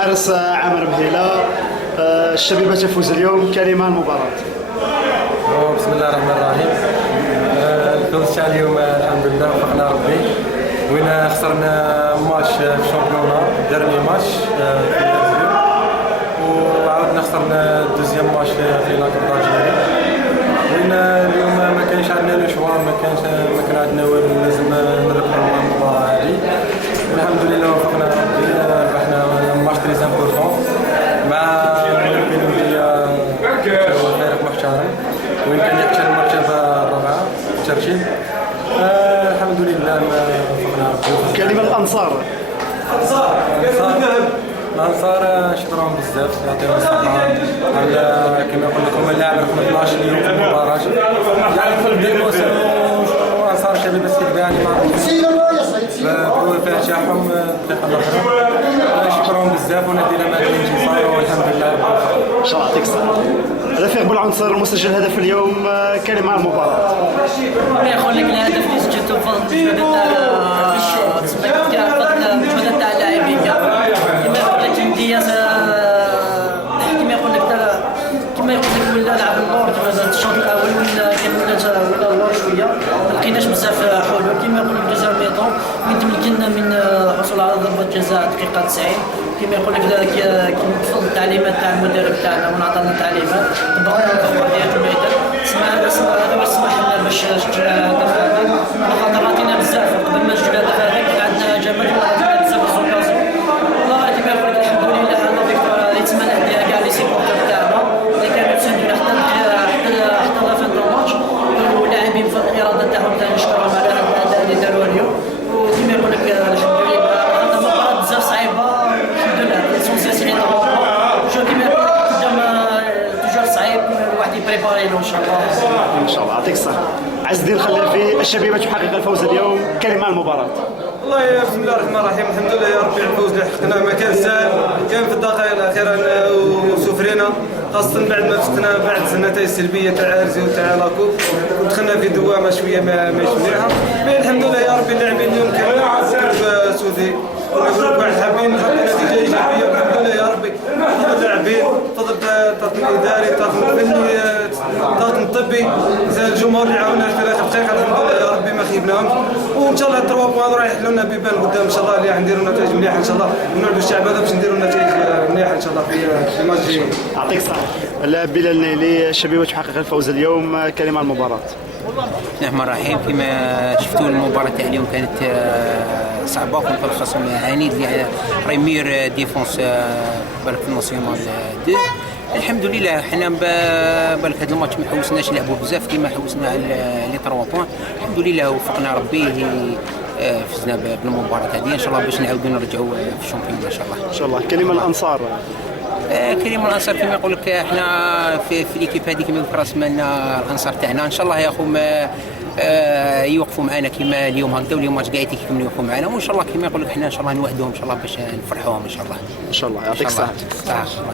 الحارس عامر بهيلة، الشبيبة تفوز اليوم، كلمة عن المباراة. بسم الله الرحمن الرحيم. الفوز تاع اليوم الحمد لله وفقنا ربي، وين خسرنا ماتش في الشامبيونا ديرني ماتش في الأسبوع، وعاودنا خسرنا دوزيام ماتش في لاكوب دالجيري. وين اليوم ما كانش عندنا لو شوا، ما كان عندنا والو، لازم نربحوا المباراة هذه، والحمد لله وفقنا ربي، ربحنا ماتش تري امبورطون مع فريق محترم، وين كان يحتل المرتبة الرابعة تشرشيل. الحمد لله ما وفقنا ربي. كلمة الأنصار. الأنصار شكرهم بزاف، يعطيهم الصحة على كما قلت لكم اللاعب رقم 12 اليوم في المباراة، يعني في بداية الموسم وأنصار شبيبة استقبالي بالدور تاعهم الدقيقة الأخرى، شكرهم بزاف ونادينا مع الانتصار والحمد لله رب العالمين. إن شاء الله يعطيك الصحة. رفيق بولعنصر المسجل هدف اليوم، كلمة عن المباراة. يا خويا الهدف اللي سجلته بفضل المجهودات تاع اللاعبين، كما يقول لك امتياز، كما يقول لك ولا لعب اللور في الشوط الاول، ولا كان ولا اللور شويه، ما لقيناش بزاف حلول، كما يقول لك دوزيام ميطون وين تمكنا من الحصول على ضربه جزاء دقيقه 90، كما يقول لك بفضل التعليمات تاع المدرب تاعنا، ونعطينا التعليمات طبقنا في ارضيه الميدان. هذا واش سمح لنا باش نسجل الهدف هذا، خاطر عطينا بزاف قبل ما نسجل الهدف هذاك، كان عندنا جمال وعندنا بزاف زوكازيون. والله كما يقول لك الحمد لله على الفيكتور اللي تمنى بها كاع لي سيبورتور تاعنا اللي كانوا يساندونا حتى لا فان دو ماتش، واللاعبين بفضل الاراده تاعهم نشكرهم على هذا الاداء اللي داروه اليوم. وكما يقول لك الحمد لله هذا مباراه بزاف صعيبه، الحمد لله ليسونسيال سي جو كما يقول لك قدام توجور صعيب الواحد يبريباري له ان شاء الله. إن شاء الله يعطيك الصحة. عز الدين خلافي، الشبيبة تحقق الفوز اليوم، كلمة عن المباراة. والله بسم الله الرحمن الرحيم، الحمد لله يا ربي على الفوز اللي حققناه، ما كان سهل، كان في الدقائق الأخيرة وسفرينا، خاصة بعد ما فتنا بعد سنتين سلبية تاع عرزي وتاع لاكوب، ودخلنا في دوامة شوية ماشي مليحة، مي الحمد لله يا ربي اللاعبين اليوم كانوا جروب سودي، كنا جروب واحد حابين نحققوا نتيجة إيجابية، والحمد لله يا ربي فضل اللاعبين، فضل الطاقم الإداري، الطاقم الفني، الطاقم الطبي، الجمهور اللي عاونا في آخر دقيقة، الحمد لله يا ربي ما خيبناهمش، وإن شاء الله التروا بوان راح يحلوا لنا بيبان قدام إن شاء الله، اللي راح نديروا نتائج مليحة إن شاء الله، ونعدوا الشعب هذا باش نديروا نتائج مليحة إن شاء الله في الماتش الجاي. يعطيك الصحة. اللاعب بلال النيلي، الشبيبة تحقق الفوز اليوم، كلمة عن المباراة. بسم الله الرحمن الرحيم. كما شفتوا المباراة تاع اليوم كانت صعبة، وكنت الخصم عنيد اللي ريمير ديفونس بالك في الناسيونال 2. الحمد لله حنا بالك هذا الماتش ما حوسناش نلعبوا بزاف كما حوسنا على لي 3 بوان، الحمد لله وفقنا ربي، فزنا بالمباراة هذه ان شاء الله باش نعاودوا نرجعوا في الشامبيون ان شاء الله. إن شاء الله. كلمة الأنصار. كريم الانصار كما يقول لك احنا في ليكيب هذه كما يقول راس مالنا الانصار تاعنا، ان شاء الله يا اخو يوقفوا معنا كما اليوم هكذا، واليوم ماتش قايتي كما يوقفوا معنا، وان شاء الله كما يقول لك احنا ان شاء الله نوعدوهم ان شاء الله باش نفرحوهم ان شاء الله. إن شاء الله يعطيك الصحة.